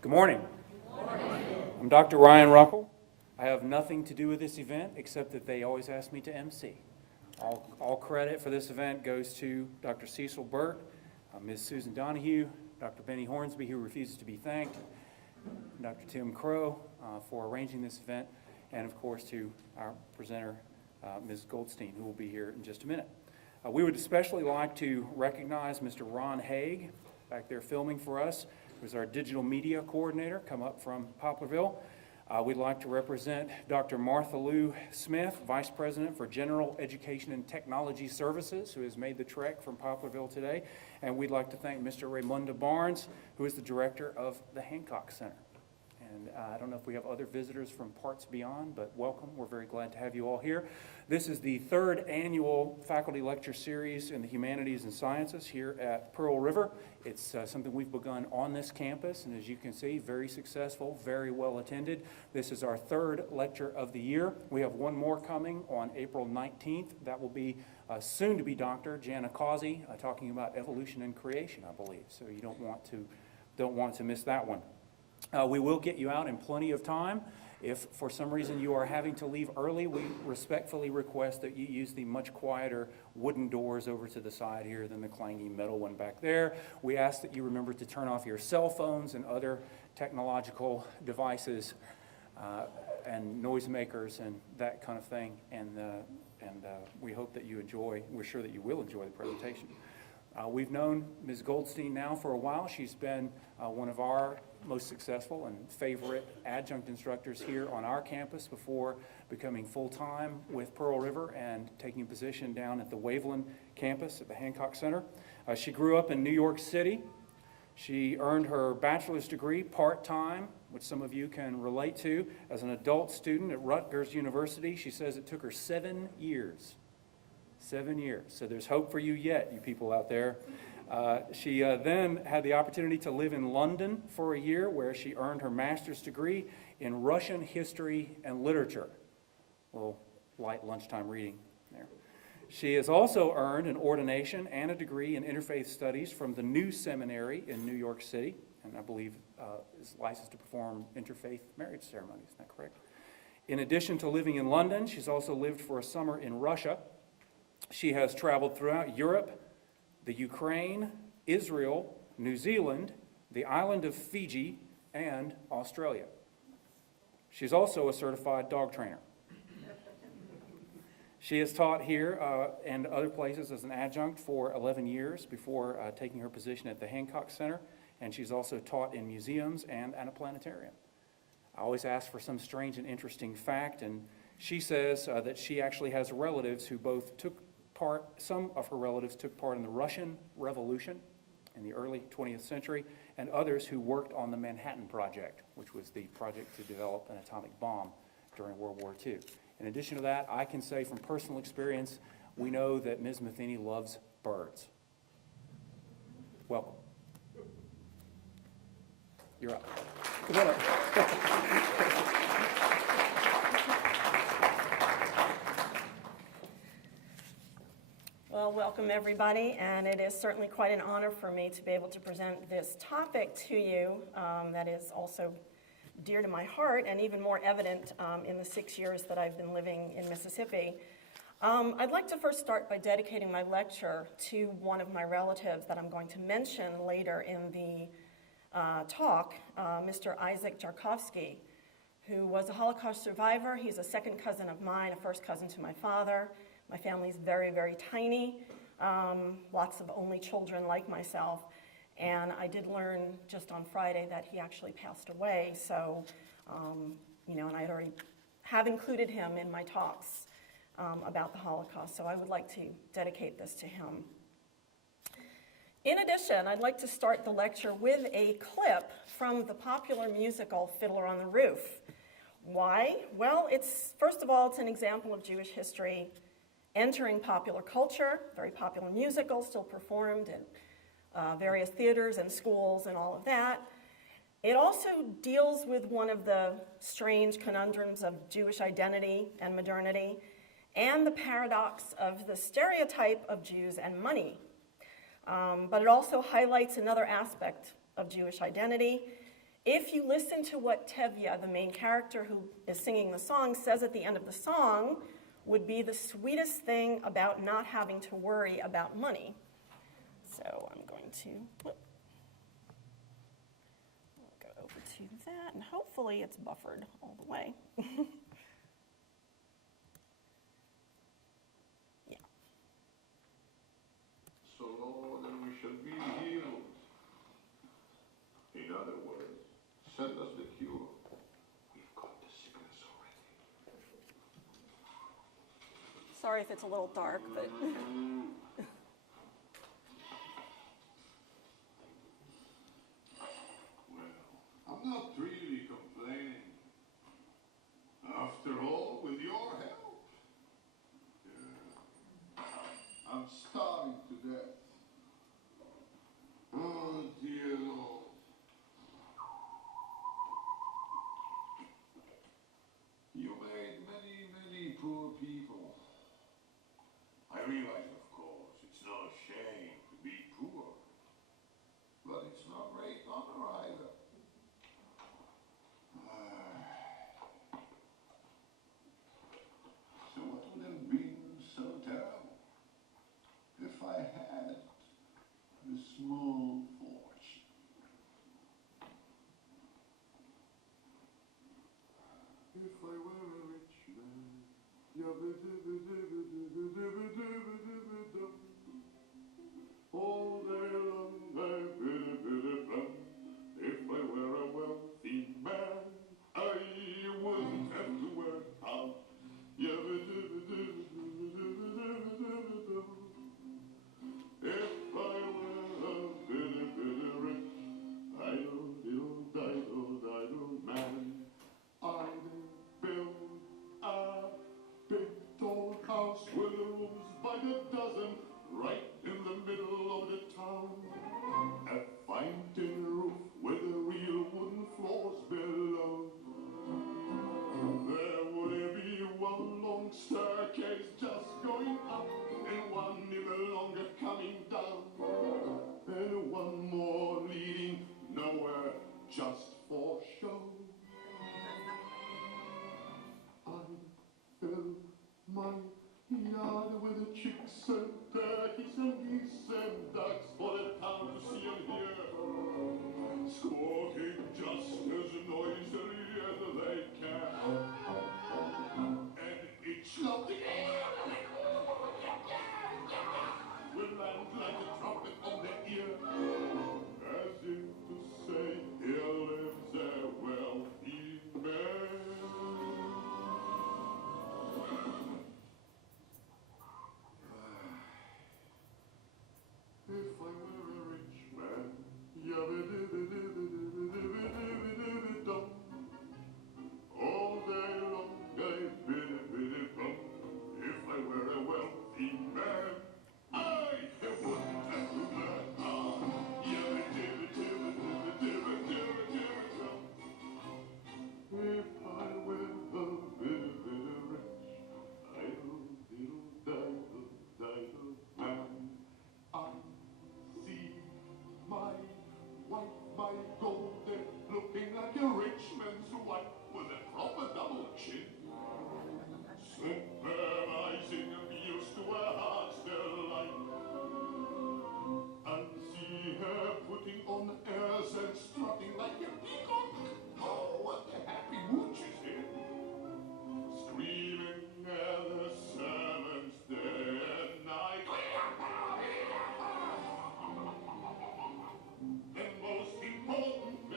Good morning. I'm Dr. Ryan Ruckel. I have nothing to do with this event except that they always ask me to MC. All credit for this event goes to Dr. Cecil Burt, Ms. Susan Donahue, Dr. Benny Hornsby, who refuses to be thanked, Dr. Tim Crow for arranging this event, and of course to our presenter, Ms. Goldstein, who will be here in just a minute. We would especially like to recognize Mr. Ron Haig, back there filming for us, who's our digital media coordinator, come up from Poplarville. We'd like to represent Dr. Martha Lou Smith, Vice President for General Education and Technology Services, who has made the trek from Poplarville today. And we'd like to thank Mr. Raymunda Barnes, who is the Director of the Hancock Center. And I don't know if we have other visitors from parts beyond, but welcome. We're very glad to have you all here. This is the third annual faculty lecture series in the humanities and sciences here at Pearl River. It's something we've begun on this campus, and as you can see, very successful, very well attended. This is our third lecture of the year. We have one more coming on April 19th. That will be soon to be Dr. Jana Causey talking about evolution and creation, I believe. So you don't want to miss that one. We will get you out in plenty of time. If for some reason you are having to leave early, we respectfully request that you use the much quieter wooden doors over to the side here than the clangy metal one back there. We ask that you remember to turn off your cell phones and other technological devices and noisemakers and that kind of thing. And we hope that you enjoy, we're sure that you will enjoy the presentation. We've known Ms. Goldstein now for a while. She's been one of our most successful and favorite adjunct instructors here on our campus before becoming full-time with Pearl River and taking a position down at the Waveland campus at the Hancock Center. She grew up in New York City. She earned her bachelor's degree part-time, which some of you can relate to, as an adult student at Rutgers University. She says it took her 7 years. 7 years. So there's hope for you yet, you people out there. She then had the opportunity to live in London for a year, where she earned her master's degree in Russian history and literature. A little light lunchtime reading there. She has also earned an ordination and a degree in interfaith studies from the New Seminary in New York City, and I believe is licensed to perform interfaith marriage ceremonies. Is that correct? In addition to living in London, she's also lived for a summer in Russia. She has traveled throughout Europe, the Ukraine, Israel, New Zealand, the island of Fiji, and Australia. She's also a certified dog trainer. She has taught here and other places as an adjunct for 11 years before taking her position at the Hancock Center, and she's also taught in museums and at a planetarium. I always ask for some strange and interesting fact, and she says that she actually has relatives who both some of her relatives took part in the Russian Revolution in the early 20th century, and others who worked on the Manhattan Project, which was the project to develop an atomic bomb during World War II. In addition to that, I can say from personal experience, we know that Ms. Matheny loves birds. Welcome. You're up. Come on up. Well, welcome everybody, and it is certainly quite an honor for me to be able to present this topic to you that is also dear to my heart and even more evident in the 6 years that I've been living in Mississippi. I'd like to first start by dedicating my lecture to one of my relatives that I'm going to mention later in the talk, Mr. Isaac Jarkovsky, who was a Holocaust survivor. He's a second cousin of mine, a first cousin to my father. My family's very, very tiny, lots of only children like myself, and I did learn just on Friday that he actually passed away, so, and I already have included him in my talks about the Holocaust, so I would like to dedicate this to him. In addition, I'd like to start the lecture with a clip from the popular musical Fiddler on the Roof. Why? Well, first of all, it's an example of Jewish history entering popular culture, very popular musical, still performed in various theaters and schools and all of that. It also deals with one of the strange conundrums of Jewish identity and modernity, and the paradox of the stereotype of Jews and money. But it also highlights another aspect of Jewish identity. If you listen to what Tevye, the main character who is singing the song, says at the end of the song, would be the sweetest thing about not having to worry about money. So I'm going to go over to that, and hopefully it's buffered all the way. Yeah. So, Lord, and we shall be healed. In other words, send us the cure. We've got the sickness already. Sorry if it's a little dark, but Well, I'm not really complaining. After all, with your help. Yeah. I'm starving to death. Oh, dear Lord. You made many, many poor people. I realize, of course, it's not a shame to be poor. But it's not great honor either. So what would have been so terrible if I had a small fortune? If I were a rich man, all day long I if I were a wealthy man, I wouldn't have to work hard. If I were a rich, idle man, I'd build a big tall house with rooms by the dozen, right in the middle of the town. A fine tin roof with real wooden floors below. There would be one long staircase just going up, and one even longer coming down, and one more leading nowhere, just for show. I'd fill my yard with chicks and turkeys and geese and ducks for the town to see and hear, squawking just as noisily as they can, and each lovely will land like a trumpet on the ear, as if to say, here lives a wealthy man. If I were a rich man, yabba-dibba-dibba-dibba-dibba-dibba-dibba-dum, all day long I biddy-biddy-bum. If I were a wealthy man, I wouldn't have to work hard. Yabba-dibba-dibba-dibba-dibba-dibba-dibba-dum. If I were a biddy-biddy rich, idle-diddle-diddle-diddle man, I see my wife, my golden, looking like a rich man's wife with a proper double chin, supervising appeals to her heart's delight, and see her putting on airs and strutting like a peacock. Oh, what a happy mood she's in, screaming at the servants day and night. And most important,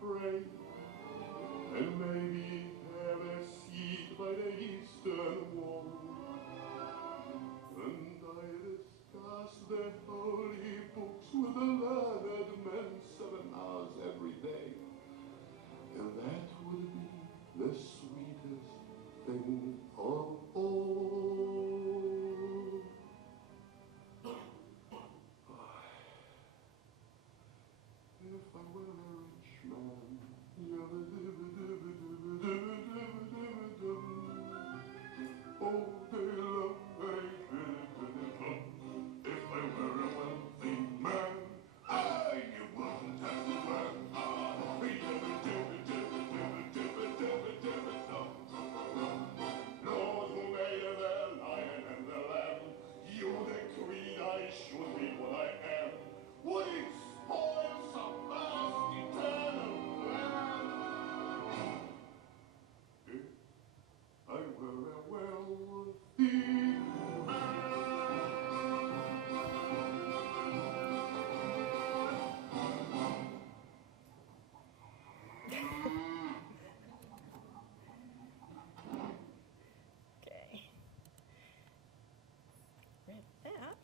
pray, and maybe have a seat by the eastern wall. And I discuss the holy books with the learned men 7 hours every day. And that would be the sweetest thing of all. If I were a rich man, oh, they love me. If I were a wealthy man, I wouldn't have to work hard. Lord, who made the lion and the lamb, you decreed I should be what I am. Would it spoil some vast eternal plan? If I were a wealthy Okay. Read that.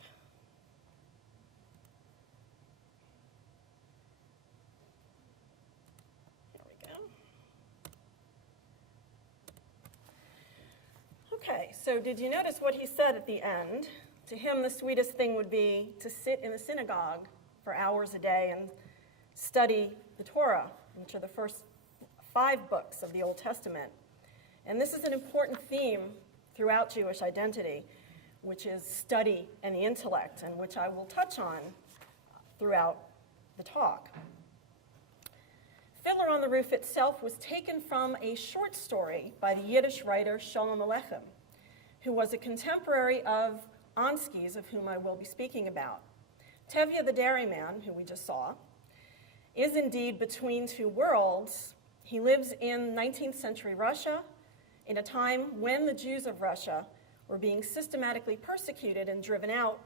There we go. Okay, so did you notice what he said at the end? To him, the sweetest thing would be to sit in the synagogue for hours a day and study the Torah, which are the first 5 books of the Old Testament. And this is an important theme throughout Jewish identity, which is study and the intellect, and which I will touch on throughout the talk. Fiddler on the Roof itself was taken from a short story by the Yiddish writer Schlameal, who was a contemporary of Ansky's, of whom I will be speaking about. Tevye the dairyman, who we just saw, is indeed between 2 worlds. He lives in 19th century Russia, in a time when the Jews of Russia were being systematically persecuted and driven out,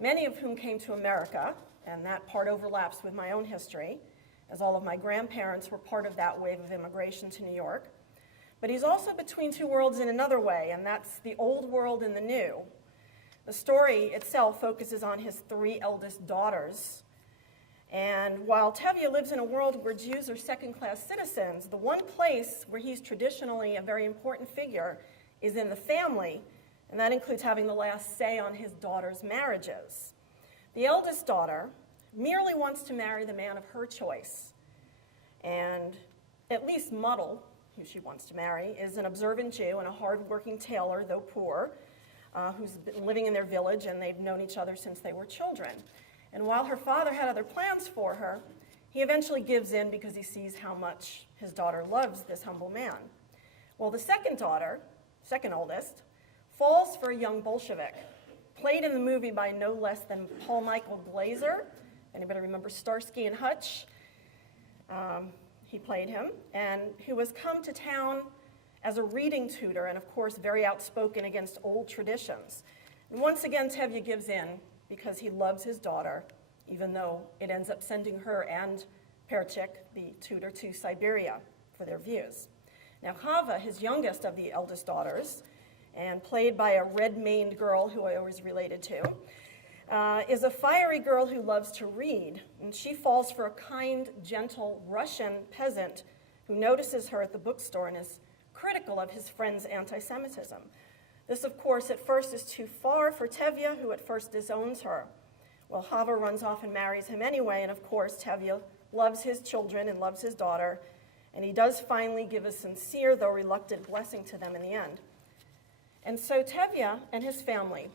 many of whom came to America, and that part overlaps with my own history, as all of my grandparents were part of that wave of immigration to New York. But he's also between 2 worlds in another way, and that's the old world and the new. The story itself focuses on his 3 eldest daughters. And while Tevye lives in a world where Jews are second-class citizens, the one place where he's traditionally a very important figure is in the family, and that includes having the last say on his daughters' marriages. The eldest daughter merely wants to marry the man of her choice, and at least Muddle, who she wants to marry, is an observant Jew and a hard-working tailor, though poor, who's been living in their village, and they've known each other since they were children. And while her father had other plans for her, he eventually gives in because he sees how much his daughter loves this humble man. Well, the second daughter, second oldest, falls for a young Bolshevik, played in the movie by no less than Paul Michael Glaser. Anybody remember Starsky and Hutch? He played him, and who has come to town as a reading tutor and, of course, very outspoken against old traditions. And once again, Tevye gives in because he loves his daughter, even though it ends up sending her and Perchik, the tutor, to Siberia for their views. Now, Chava, his youngest of the eldest daughters, and played by a red-maned girl who I always related to, is a fiery girl who loves to read, and she falls for a kind, gentle Russian peasant who notices her at the bookstore and is critical of his friend's anti-Semitism. This, of course, at first is too far for Tevye, who at first disowns her. Well, Chava runs off and marries him anyway, and of course, Tevye loves his children and loves his daughter, and he does finally give a sincere, though reluctant, blessing to them in the end. And so Tevye and his family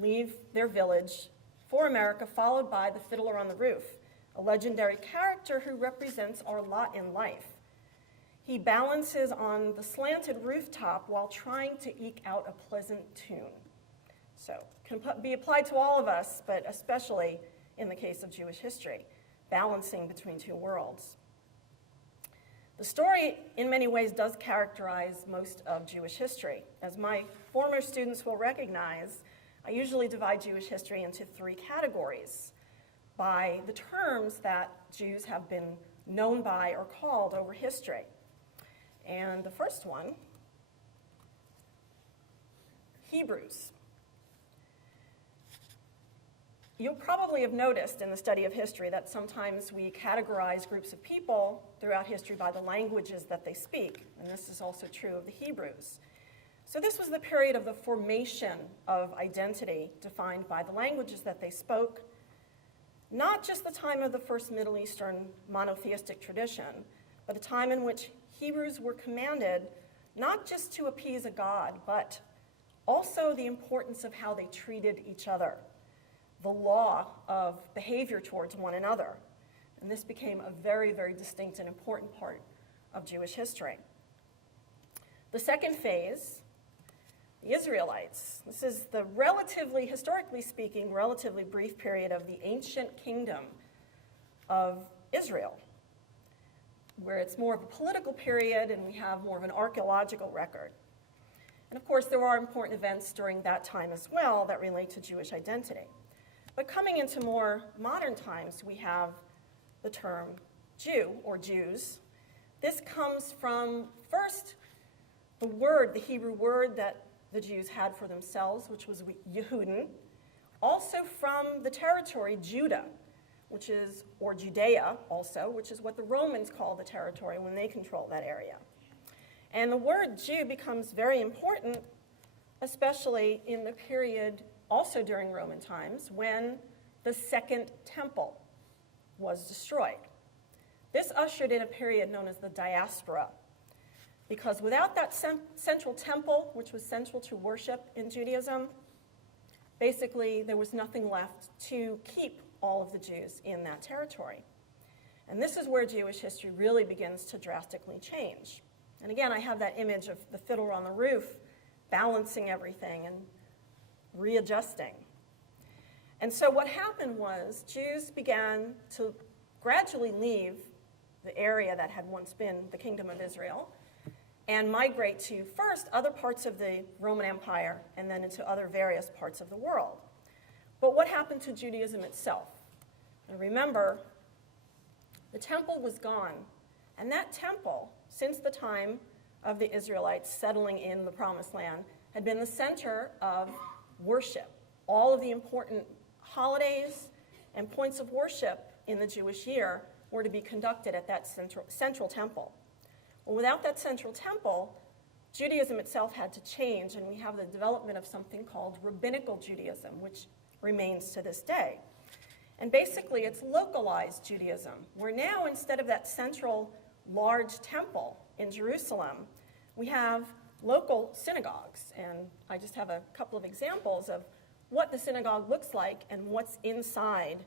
leave their village for America, followed by the Fiddler on the Roof, a legendary character who represents our lot in life. He balances on the slanted rooftop while trying to eke out a pleasant tune. So can be applied to all of us, but especially in the case of Jewish history, balancing between 2 worlds. The story, in many ways, does characterize most of Jewish history. As my former students will recognize, I usually divide Jewish history into 3 categories by the terms that Jews have been known by or called over history. And the first one, Hebrews. You'll probably have noticed in the study of history that sometimes we categorize groups of people throughout history by the languages that they speak, and this is also true of the Hebrews. So this was the period of the formation of identity defined by the languages that they spoke, not just the time of the first Middle Eastern monotheistic tradition, but a time in which Hebrews were commanded not just to appease a god, but also the importance of how they treated each other, the law of behavior towards one another. And this became a very, very distinct and important part of Jewish history. The second phase, the Israelites. This is the relatively, historically speaking, relatively brief period of the ancient kingdom of Israel, where it's more of a political period and we have more of an archaeological record. And of course, there are important events during that time as well that relate to Jewish identity. But coming into more modern times, we have the term Jew or Jews. This comes from, first, the word, the Hebrew word that the Jews had for themselves, which was Yehudin, also from the territory Judah, which is, or Judea also, which is what the Romans call the territory when they control that area. And the word Jew becomes very important, especially in the period also during Roman times when the Second Temple was destroyed. This ushered in a period known as the diaspora, because without that central temple, which was central to worship in Judaism, basically there was nothing left to keep all of the Jews in that territory. And this is where Jewish history really begins to drastically change. And again, I have that image of the fiddler on the roof balancing everything and readjusting. And so what happened was Jews began to gradually leave the area that had once been the Kingdom of Israel and migrate to, first, other parts of the Roman Empire and then into other various parts of the world. But what happened to Judaism itself? And remember, the temple was gone. And that temple, since the time of the Israelites settling in the Promised Land, had been the center of worship. All of the important holidays and points of worship in the Jewish year were to be conducted at that central temple. Well, without that central temple, Judaism itself had to change, and we have the development of something called Rabbinical Judaism, which remains to this day. And basically, it's localized Judaism, where now, instead of that central large temple in Jerusalem, we have local synagogues. And I just have a couple of examples of what the synagogue looks like and what's inside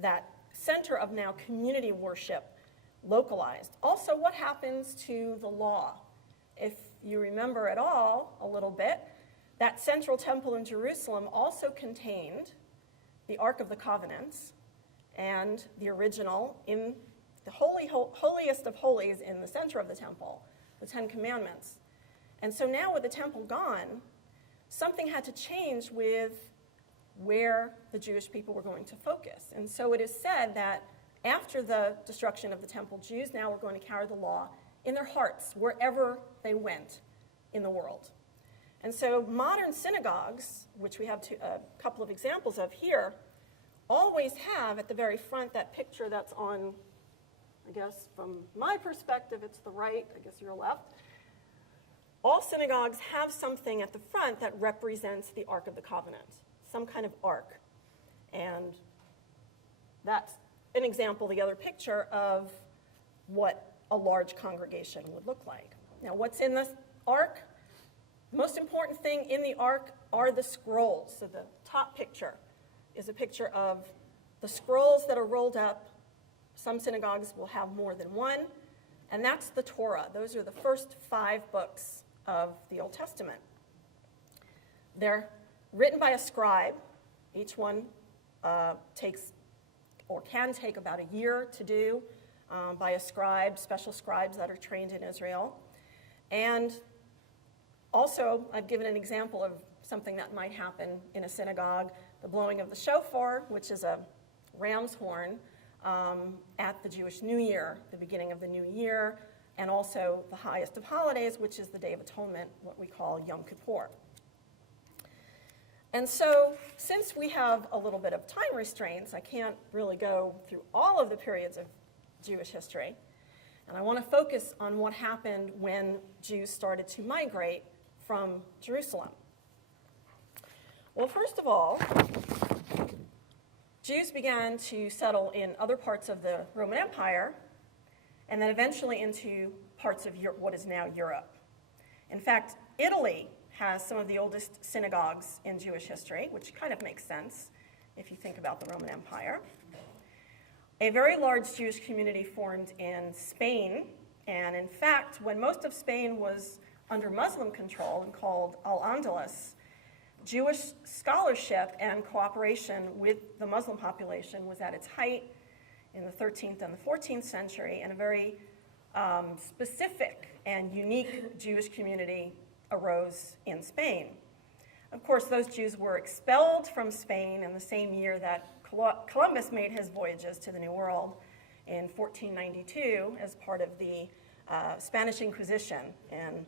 that center of now community worship localized. Also, what happens to the law? If you remember at all a little bit, that central temple in Jerusalem also contained the Ark of the Covenants and the original in the holiest of holies in the center of the temple, the Ten Commandments. And so now with the temple gone, something had to change with where the Jewish people were going to focus. And so it is said that after the destruction of the temple, Jews now were going to carry the law in their hearts wherever they went in the world. And so modern synagogues, which we have a couple of examples of here, always have at the very front that picture that's on, I guess from my perspective, it's the right, I guess your left. All synagogues have something at the front that represents the Ark of the Covenant, some kind of ark. And that's an example, the other picture, of what a large congregation would look like. Now, what's in this ark? The most important thing in the ark are the scrolls. So the top picture is a picture of the scrolls that are rolled up. Some synagogues will have more than one, and that's the Torah. Those are the first 5 books of the Old Testament. They're written by a scribe. Each one takes or can take about a year to do by a scribe, special scribes that are trained in Israel. And also, I've given an example of something that might happen in a synagogue, the blowing of the shofar, which is a ram's horn. at the Jewish New Year, the beginning of the new year, and also the highest of holidays, which is the Day of Atonement, what we call Yom Kippur. And so, since we have a little bit of time restraints, I can't really go through all of the periods of Jewish history. And I want to focus on what happened when Jews started to migrate from Jerusalem. Well, first of all, Jews began to settle in other parts of the Roman Empire, and then eventually into parts of what is now Europe. In fact, Italy has some of the oldest synagogues in Jewish history, which kind of makes sense if you think about the Roman Empire. A very large Jewish community formed in Spain, and in fact, when most of Spain was under Muslim control and called Al-Andalus, Jewish scholarship and cooperation with the Muslim population was at its height in the 13th and the 14th century, and a very specific and unique Jewish community arose in Spain. Of course, those Jews were expelled from Spain in the same year that Columbus made his voyages to the New World in 1492 as part of the Spanish Inquisition, and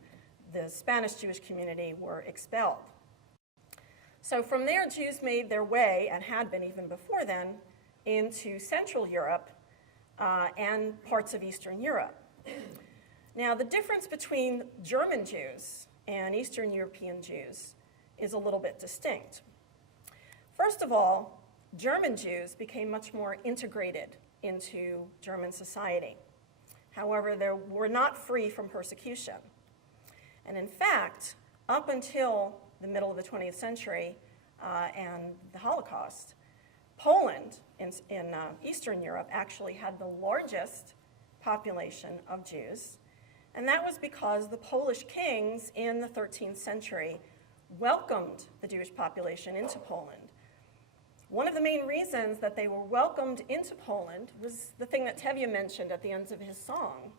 the Spanish Jewish community were expelled. So from there, Jews made their way, and had been even before then, into Central Europe and parts of Eastern Europe. Now, the difference between German Jews and Eastern European Jews is a little bit distinct. First of all, German Jews became much more integrated into German society. However, they were not free from persecution. And in fact, up until the middle of the 20th century and the Holocaust, Poland in Eastern Europe actually had the largest population of Jews, and that was because the Polish kings in the 13th century welcomed the Jewish population into Poland. One of the main reasons that they were welcomed into Poland was the thing that Tevye mentioned at the end of his song,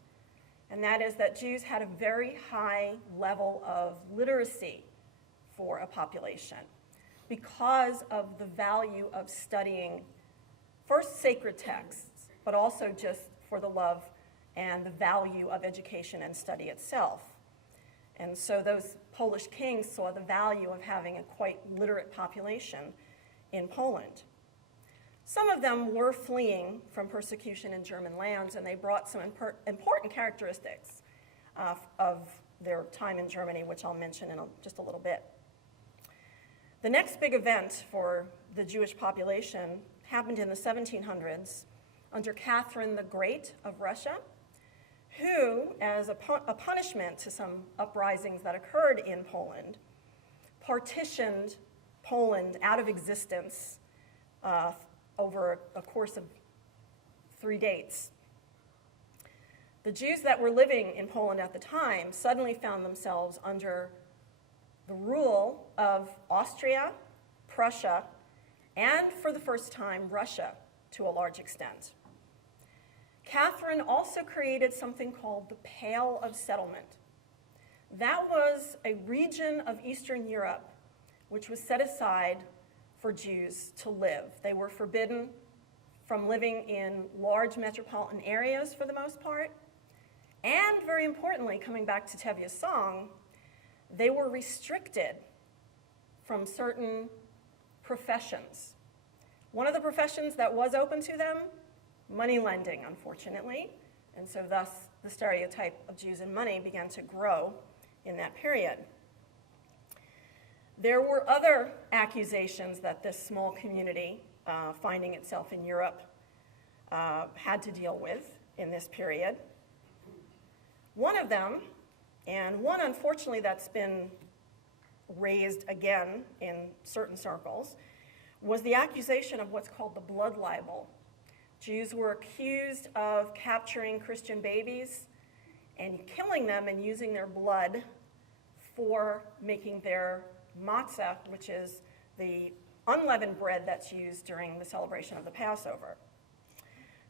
and that is that Jews had a very high level of literacy for a population because of the value of studying first sacred texts, but also just for the love and the value of education and study itself. And so those Polish kings saw the value of having a quite literate population in Poland. Some of them were fleeing from persecution in German lands, and they brought some important characteristics of their time in Germany, which I'll mention in just a little bit. The next big event for the Jewish population happened in the 1700s under Catherine the Great of Russia, who, as a punishment to some uprisings that occurred in Poland, partitioned Poland out of existence over a course of 3 dates. The Jews that were living in Poland at the time suddenly found themselves under the rule of Austria, Prussia, and for the first time, Russia to a large extent. Catherine also created something called the Pale of Settlement. That was a region of Eastern Europe which was set aside for Jews to live. They were forbidden from living in large metropolitan areas for the most part. And very importantly, coming back to Tevye's song, they were restricted from certain professions. One of the professions that was open to them, money lending, unfortunately. And so thus, the stereotype of Jews and money began to grow in that period. There were other accusations that this small community, finding itself in Europe, had to deal with in this period. One of them, and one unfortunately that's been raised again in certain circles, was the accusation of what's called the blood libel. Jews were accused of capturing Christian babies and killing them and using their blood for making their matzah, which is the unleavened bread that's used during the celebration of the Passover.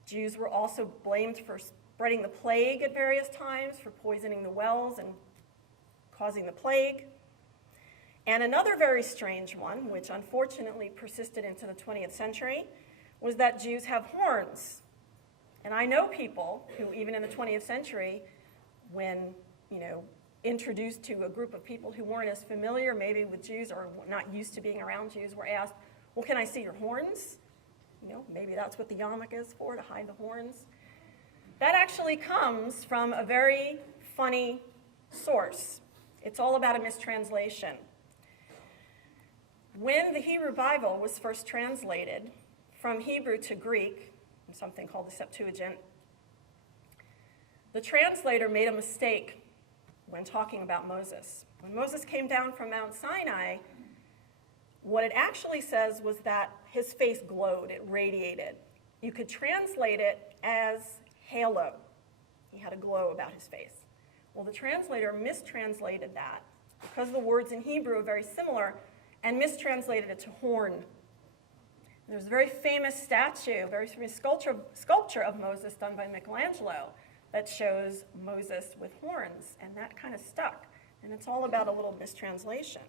Jews were also blamed for spreading the plague at various times, for poisoning the wells and causing the plague. And another very strange one, which unfortunately persisted into the 20th century, was that Jews have horns And I know people who, even in the 20th century, when, introduced to a group of people who weren't as familiar maybe with Jews or not used to being around Jews, were asked, well, can I see your horns? Maybe that's what the yarmulke is for, to hide the horns. That actually comes from a very funny source. It's all about a mistranslation. When the Hebrew Bible was first translated from Hebrew to Greek, in something called the Septuagint, the translator made a mistake when talking about Moses. When Moses came down from Mount Sinai, what it actually says was that his face glowed, it radiated. You could translate it as halo. He had a glow about his face. Well, the translator mistranslated that because the words in Hebrew are very similar and mistranslated it to horn. There's a very famous statue, very famous sculpture of Moses done by Michelangelo that shows Moses with horns, and that kind of stuck. And it's all about a little mistranslation.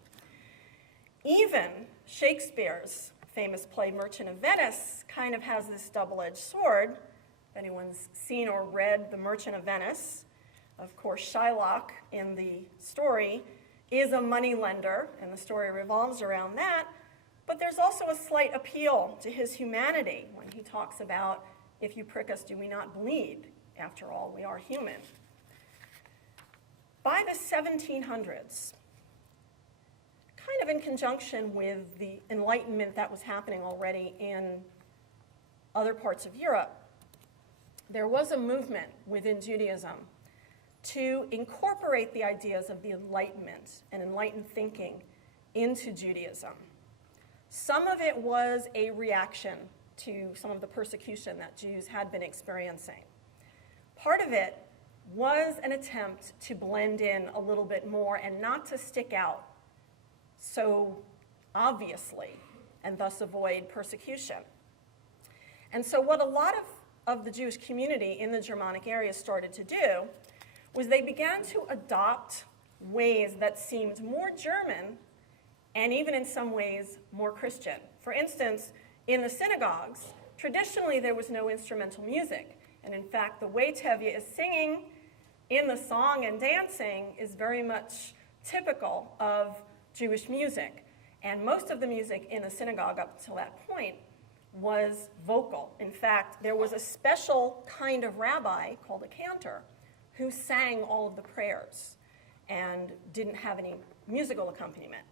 Even Shakespeare's famous play Merchant of Venice kind of has this double-edged sword. If anyone's seen or read The Merchant of Venice, of course, Shylock in the story is a moneylender, and the story revolves around that. But there's also a slight appeal to his humanity when he talks about, if you prick us, do we not bleed? After all, we are human. By the 1700s, kind of in conjunction with the Enlightenment that was happening already in other parts of Europe, there was a movement within Judaism to incorporate the ideas of the Enlightenment and enlightened thinking into Judaism. Some of it was a reaction to some of the persecution that Jews had been experiencing. Part of it was an attempt to blend in a little bit more and not to stick out so obviously and thus avoid persecution. And so what a lot of the Jewish community in the Germanic area started to do was they began to adopt ways that seemed more German and even in some ways more Christian. For instance, in the synagogues, traditionally there was no instrumental music. And in fact, the way Tevye is singing in the song and dancing is very much typical of Jewish music. And most of the music in the synagogue up until that point was vocal. In fact, there was a special kind of rabbi called a cantor who sang all of the prayers and didn't have any musical accompaniment.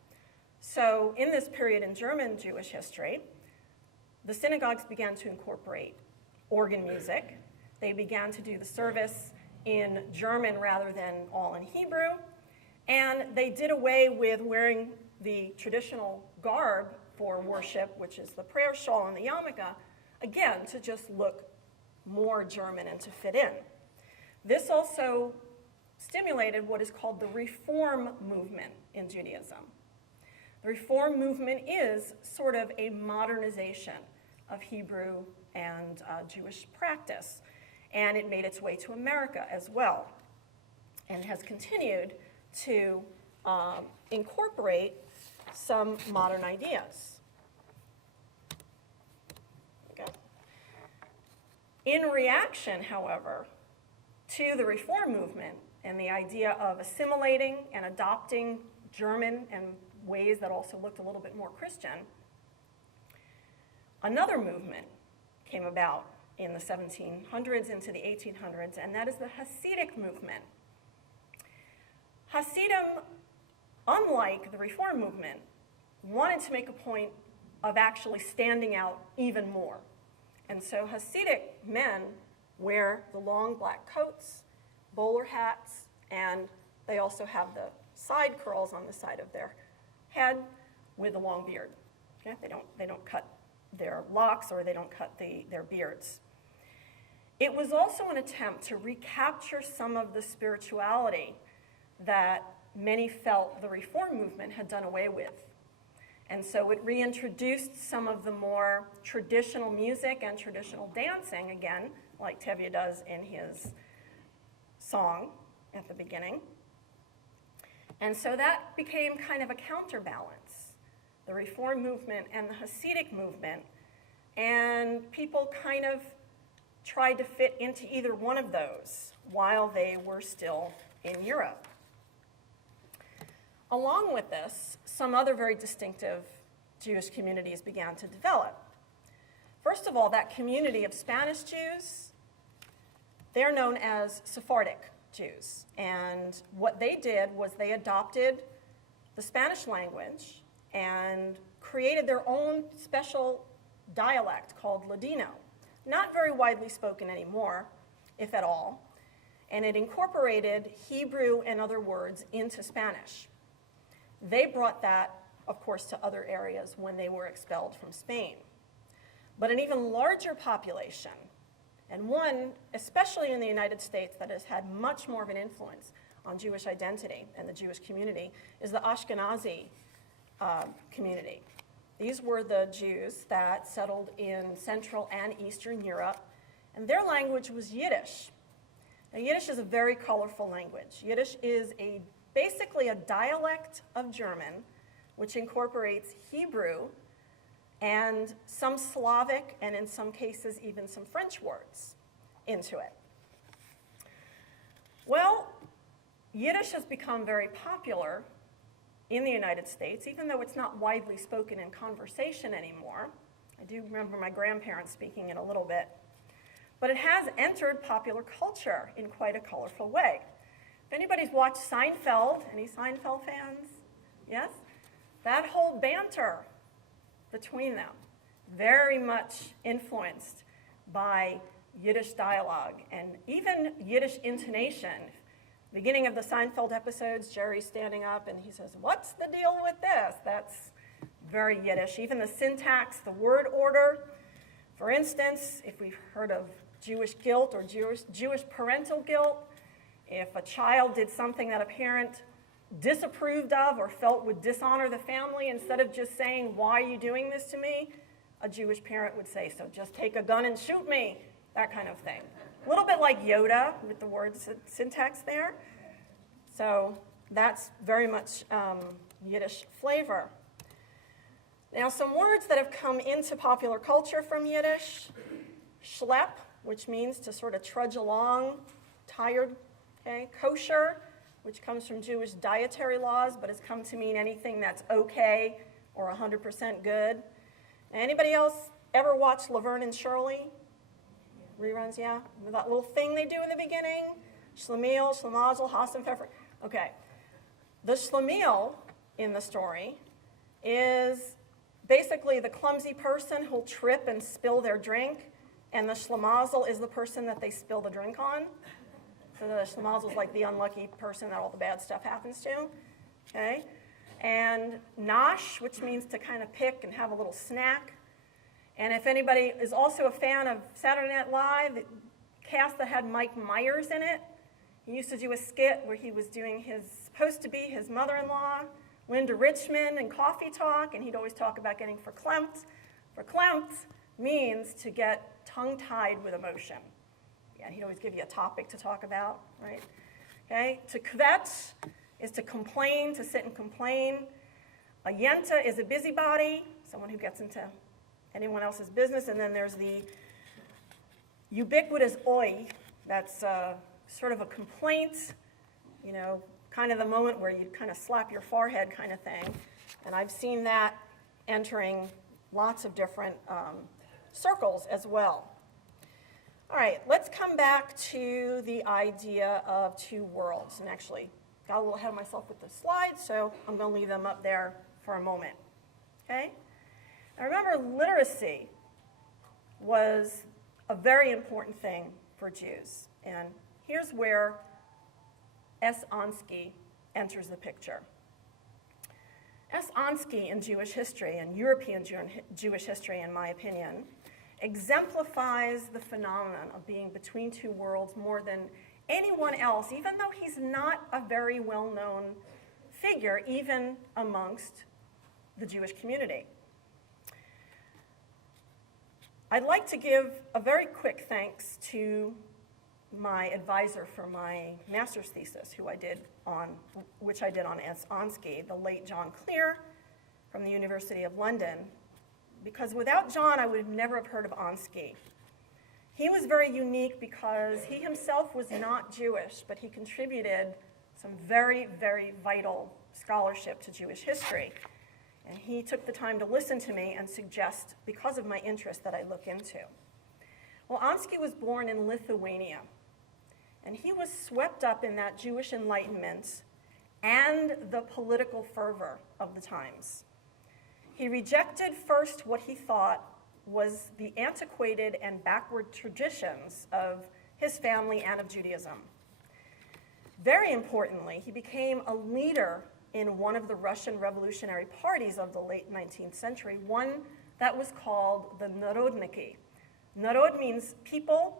So in this period in German Jewish history, the synagogues began to incorporate organ music. They began to do the service in German rather than all in Hebrew. And they did away with wearing the traditional garb for worship, which is the prayer shawl and the yarmulke, again, to just look more German and to fit in. This also stimulated what is called the Reform movement in Judaism. The Reform movement is sort of a modernization of Hebrew and Jewish practice, and it made its way to America as well, and has continued to incorporate some modern ideas. Okay. In reaction, however, to the Reform movement and the idea of assimilating and adopting German and ways that also looked a little bit more Christian, another movement came about in the 1700s into the 1800s, and that is the Hasidic movement. Hasidim, unlike the Reform movement, wanted to make a point of actually standing out even more. And so Hasidic men wear the long black coats, bowler hats, and they also have the side curls on the side of their head with a long beard. Okay? They don't cut their locks or they don't cut their beards. It was also an attempt to recapture some of the spirituality that many felt the Reform movement had done away with. And so it reintroduced some of the more traditional music and traditional dancing, again, like Tevye does in his song at the beginning. And so that became kind of a counterbalance, the Reform movement and the Hasidic movement. And people kind of tried to fit into either one of those while they were still in Europe. Along with this, some other very distinctive Jewish communities began to develop. First of all, that community of Spanish Jews, they're known as Sephardic Jews. And what they did was they adopted the Spanish language and created their own special dialect called Ladino. Not very widely spoken anymore, if at all. And it incorporated Hebrew and other words into Spanish. They brought that, of course, to other areas when they were expelled from Spain. But an even larger population, and one, especially in the United States, that has had much more of an influence on Jewish identity and the Jewish community, is the Ashkenazi community. These were the Jews that settled in Central and Eastern Europe, and their language was Yiddish. Now, Yiddish is a very colorful language. Yiddish is basically a dialect of German, which incorporates Hebrew and some Slavic, and in some cases even some French words into it. Well, Yiddish has become very popular in the United States, even though it's not widely spoken in conversation anymore. I do remember my grandparents speaking it a little bit. But it has entered popular culture in quite a colorful way. If anybody's watched Seinfeld, any Seinfeld fans? Yes? That whole banter between them, very much influenced by Yiddish dialogue and even Yiddish intonation. Beginning of the Seinfeld episodes, Jerry's standing up and he says, "What's the deal with this?" That's very Yiddish. Even the syntax, the word order. For instance, if we've heard of Jewish guilt or Jewish parental guilt, if a child did something that a parent disapproved of or felt would dishonor the family, instead of just saying, "Why are you doing this to me?" a Jewish parent would say, "So just take a gun and shoot me," that kind of thing. A little bit like Yoda with the word syntax there. So that's very much Yiddish flavor. Now, some words that have come into popular culture from Yiddish: schlep, which means to sort of trudge along, tired, okay? Kosher, which comes from Jewish dietary laws, but has come to mean anything that's okay or 100% good. Anybody else ever watch Laverne and Shirley? Reruns, yeah? That little thing they do in the beginning? Schlameal, Schlamazel, Haskalah. Okay. The Schlameal in the story is basically the clumsy person who'll trip and spill their drink, and the Schlamazel is the person that they spill the drink on. So the Schlamazel is like the unlucky person that all the bad stuff happens to. Okay? And Nosh, which means to kind of pick and have a little snack. And if anybody is also a fan of Saturday Night Live, the cast that had Mike Myers in it, he used to do a skit where he was doing supposed to be his mother-in-law, Linda Richmond, and coffee talk, and he'd always talk about getting verklempt. Verklempt means to get tongue-tied with emotion. Yeah, he'd always give you a topic to talk about, right? Okay, to kvetch is to complain, to sit and complain. A yenta is a busybody, someone who gets into anyone else's business. And then there's the ubiquitous oi, that's sort of a complaint, you know, kind of the moment where you kind of slap your forehead kind of thing. And I've seen that entering lots of different circles as well. All right, let's come back to the idea of two worlds. And actually, got a little ahead of myself with the slides, so I'm going to leave them up there for a moment. Okay? Now remember, literacy was a very important thing for Jews. And here's where S. Ansky enters the picture. S. Ansky in Jewish history, and European Jewish history, in my opinion, exemplifies the phenomenon of being between two worlds more than anyone else, even though he's not a very well-known figure, even amongst the Jewish community. I'd like to give a very quick thanks to my advisor for my master's thesis, which I did on Ansky, the late John Clear from the University of London, because without John, I would never have heard of Ansky. He was very unique because he himself was not Jewish, but he contributed some very, very vital scholarship to Jewish history. And he took the time to listen to me and suggest, because of my interest, that I look into. Well, Ansky was born in Lithuania, and he was swept up in that Jewish Enlightenment and the political fervor of the times. He rejected first what he thought was the antiquated and backward traditions of his family and of Judaism. Very importantly, he became a leader in one of the Russian revolutionary parties of the late 19th century, one that was called the Narodniki. Narod means people,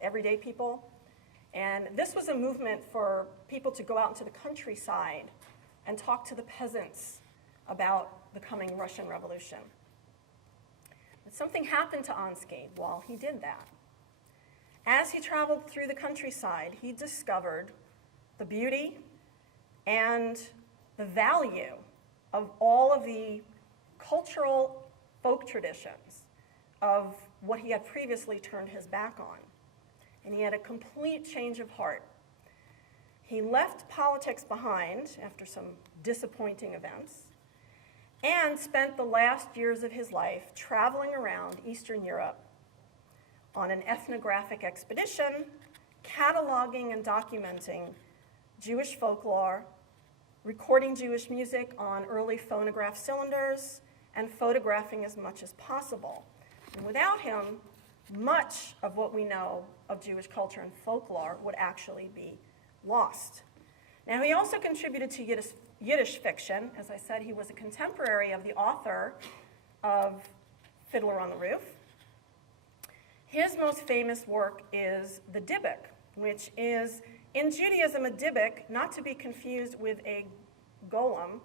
everyday people, and this was a movement for people to go out into the countryside and talk to the peasants about the coming Russian Revolution. But something happened to Ansky while he did that. As he traveled through the countryside, he discovered the beauty and the value of all of the cultural folk traditions of what he had previously turned his back on. And he had a complete change of heart. He left politics behind after some disappointing events and spent the last years of his life traveling around Eastern Europe on an ethnographic expedition, cataloging and documenting Jewish folklore, recording Jewish music on early phonograph cylinders, and photographing as much as possible. And without him, much of what we know of Jewish culture and folklore would actually be lost. Now, he also contributed to Yiddish fiction. As I said, he was a contemporary of the author of Fiddler on the Roof. His most famous work is the Dybbuk, which is, in Judaism, a Dybbuk, not to be confused with a golem.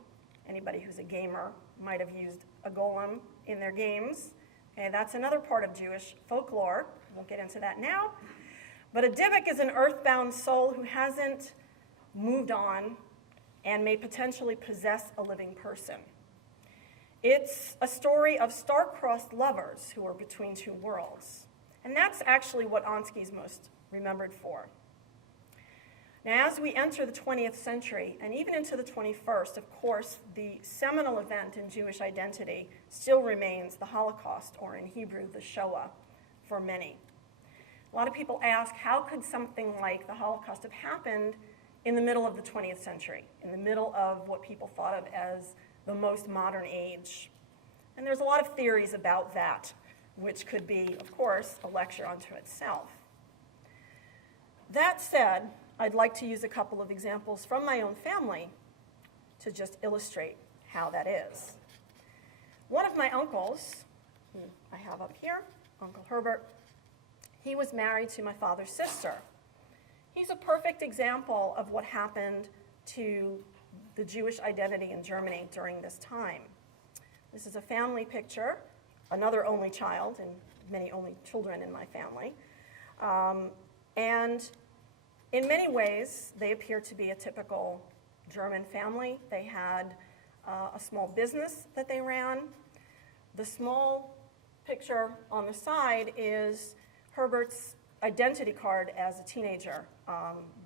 Anybody who's a gamer might have used a golem in their games. Okay, that's another part of Jewish folklore. Won't get into that now. But a Dybbuk is an earthbound soul who hasn't moved on and may potentially possess a living person. It's a story of star-crossed lovers who are between two worlds. And that's actually what Ansky's most remembered for. Now, as we enter the 20th century, and even into the 21st, of course, the seminal event in Jewish identity still remains the Holocaust, or in Hebrew, the Shoah, for many. A lot of people ask, how could something like the Holocaust have happened in the middle of the 20th century, in the middle of what people thought of as the most modern age? And there's a lot of theories about that, which could be, of course, a lecture unto itself. That said, I'd like to use a couple of examples from my own family to just illustrate how that is. One of my uncles, who I have up here, Uncle Herbert, he was married to my father's sister. He's a perfect example of what happened to the Jewish identity in Germany during this time. This is a family picture, another only child, and many only children in my family. And in many ways, they appear to be a typical German family. They had a small business that they ran. The small picture on the side is Herbert's identity card as a teenager,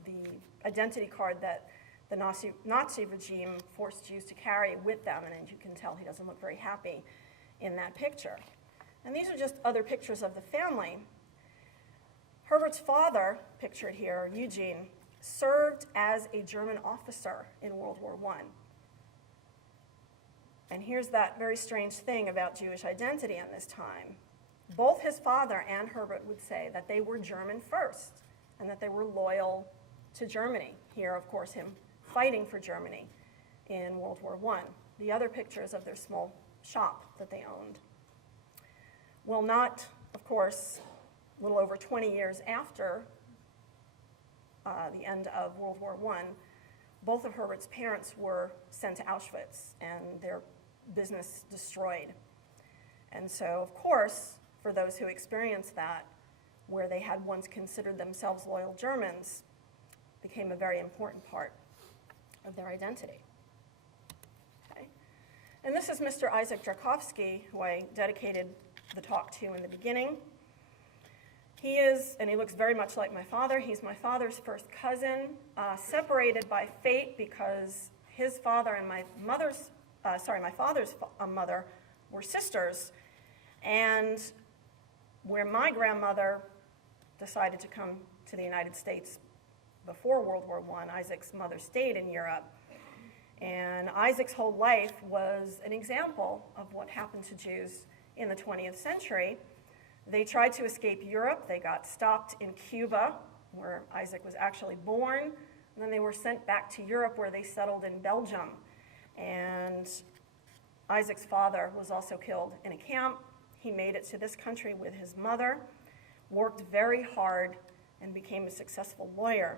the identity card that the Nazi regime forced Jews to carry with them, and as you can tell, he doesn't look very happy in that picture. And these are just other pictures of the family. Herbert's father, pictured here, Eugene, served as a German officer in World War I. And here's that very strange thing about Jewish identity in this time. Both his father and Herbert would say that they were German first and that they were loyal to Germany. Here, of course, him fighting for Germany in World War I. The other pictures of their small shop that they owned. Well, not, of course, a little over 20 years after the end of World War I, both of Herbert's parents were sent to Auschwitz and their business destroyed. And so, of course, for those who experienced that, where they had once considered themselves loyal Germans, became a very important part of their identity. Okay. And this is Mr. Isaac Drakowski, who I dedicated the talk to in the beginning. He is, and he looks very much like my father. He's my father's first cousin, separated by fate because his father and my father's mother were sisters, and where my grandmother decided to come to the United States before World War I, Isaac's mother stayed in Europe. And Isaac's whole life was an example of what happened to Jews in the 20th century. They tried to escape Europe. They got stopped in Cuba, where Isaac was actually born. And then they were sent back to Europe, where they settled in Belgium. And Isaac's father was also killed in a camp. He made it to this country with his mother, worked very hard, and became a successful lawyer,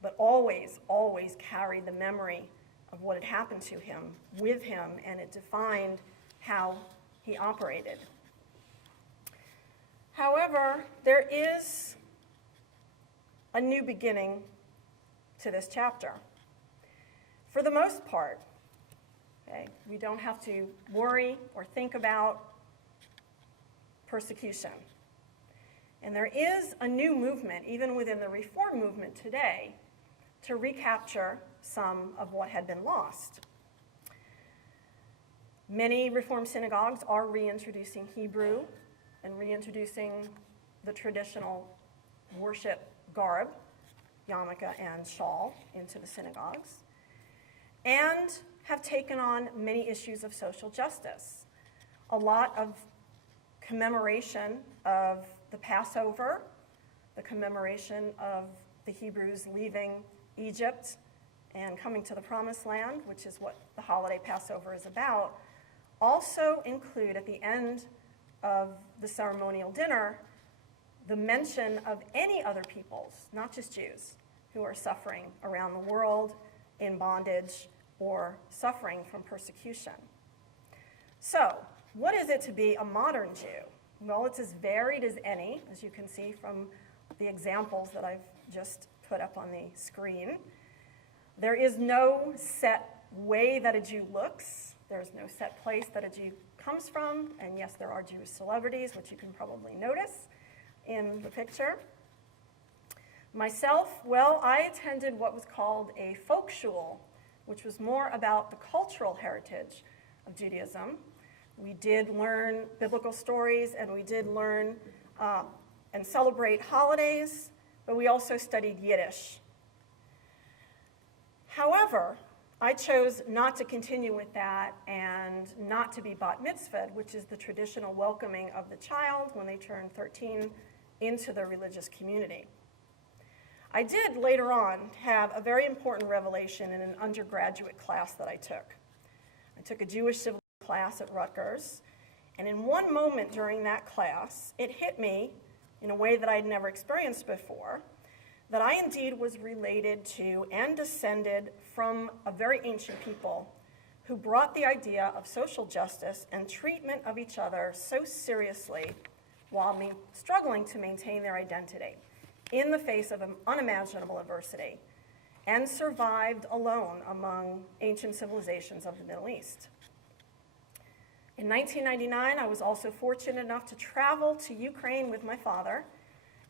but always, always carried the memory of what had happened to him with him, and it defined how he operated. However, there is a new beginning to this chapter. For the most part, okay, we don't have to worry or think about persecution. And there is a new movement, even within the Reform movement today, to recapture some of what had been lost. Many Reform synagogues are reintroducing Hebrew and reintroducing the traditional worship garb, yarmulke and shawl, into the synagogues, and have taken on many issues of social justice. A lot of commemoration of the Passover, the commemoration of the Hebrews leaving Egypt and coming to the Promised Land, which is what the holiday Passover is about, also include at the end of the ceremonial dinner the mention of any other peoples, not just Jews, who are suffering around the world in bondage or suffering from persecution. So, what is it to be a modern Jew? Well, it's as varied as any, as you can see from the examples that I've just put up on the screen. There is no set way that a Jew looks. There's no set place that a Jew comes from. And yes, there are Jewish celebrities, which you can probably notice in the picture. Myself, well, I attended what was called a folk shul, which was more about the cultural heritage of Judaism. We did learn biblical stories, and we did learn and celebrate holidays, but we also studied Yiddish. However, I chose not to continue with that and not to be bat mitzvahed, which is the traditional welcoming of the child when they turn 13 into the religious community. I did later on have a very important revelation in an undergraduate class that I took. I took a Jewish civil class at Rutgers, and in one moment during that class, it hit me in a way that I'd never experienced before, that I indeed was related to and descended from a very ancient people who brought the idea of social justice and treatment of each other so seriously while struggling to maintain their identity in the face of unimaginable adversity, and survived alone among ancient civilizations of the Middle East. In 1999, I was also fortunate enough to travel to Ukraine with my father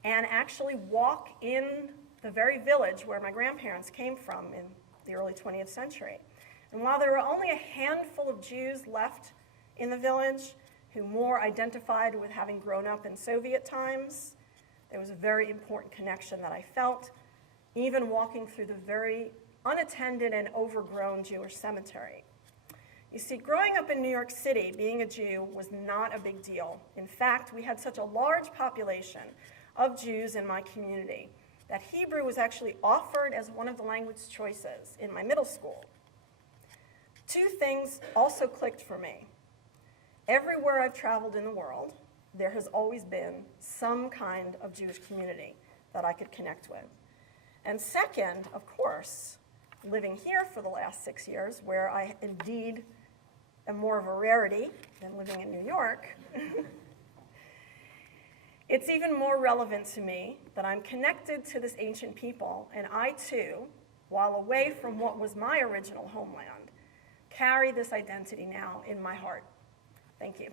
and actually walk in the very village where my grandparents came from in the early 20th century. And while there were only a handful of Jews left in the village who more identified with having grown up in Soviet times, there was a very important connection that I felt, even walking through the very unattended and overgrown Jewish cemetery. You see, growing up in New York City, being a Jew was not a big deal. In fact, we had such a large population of Jews in my community that Hebrew was actually offered as one of the language choices in my middle school. Two things also clicked for me. Everywhere I've traveled in the world, there has always been some kind of Jewish community that I could connect with. And second, of course, living here for the last 6 years, where I indeed am more of a rarity than living in New York, it's even more relevant to me that I'm connected to this ancient people, and I too, while away from what was my original homeland, carry this identity now in my heart. Thank you.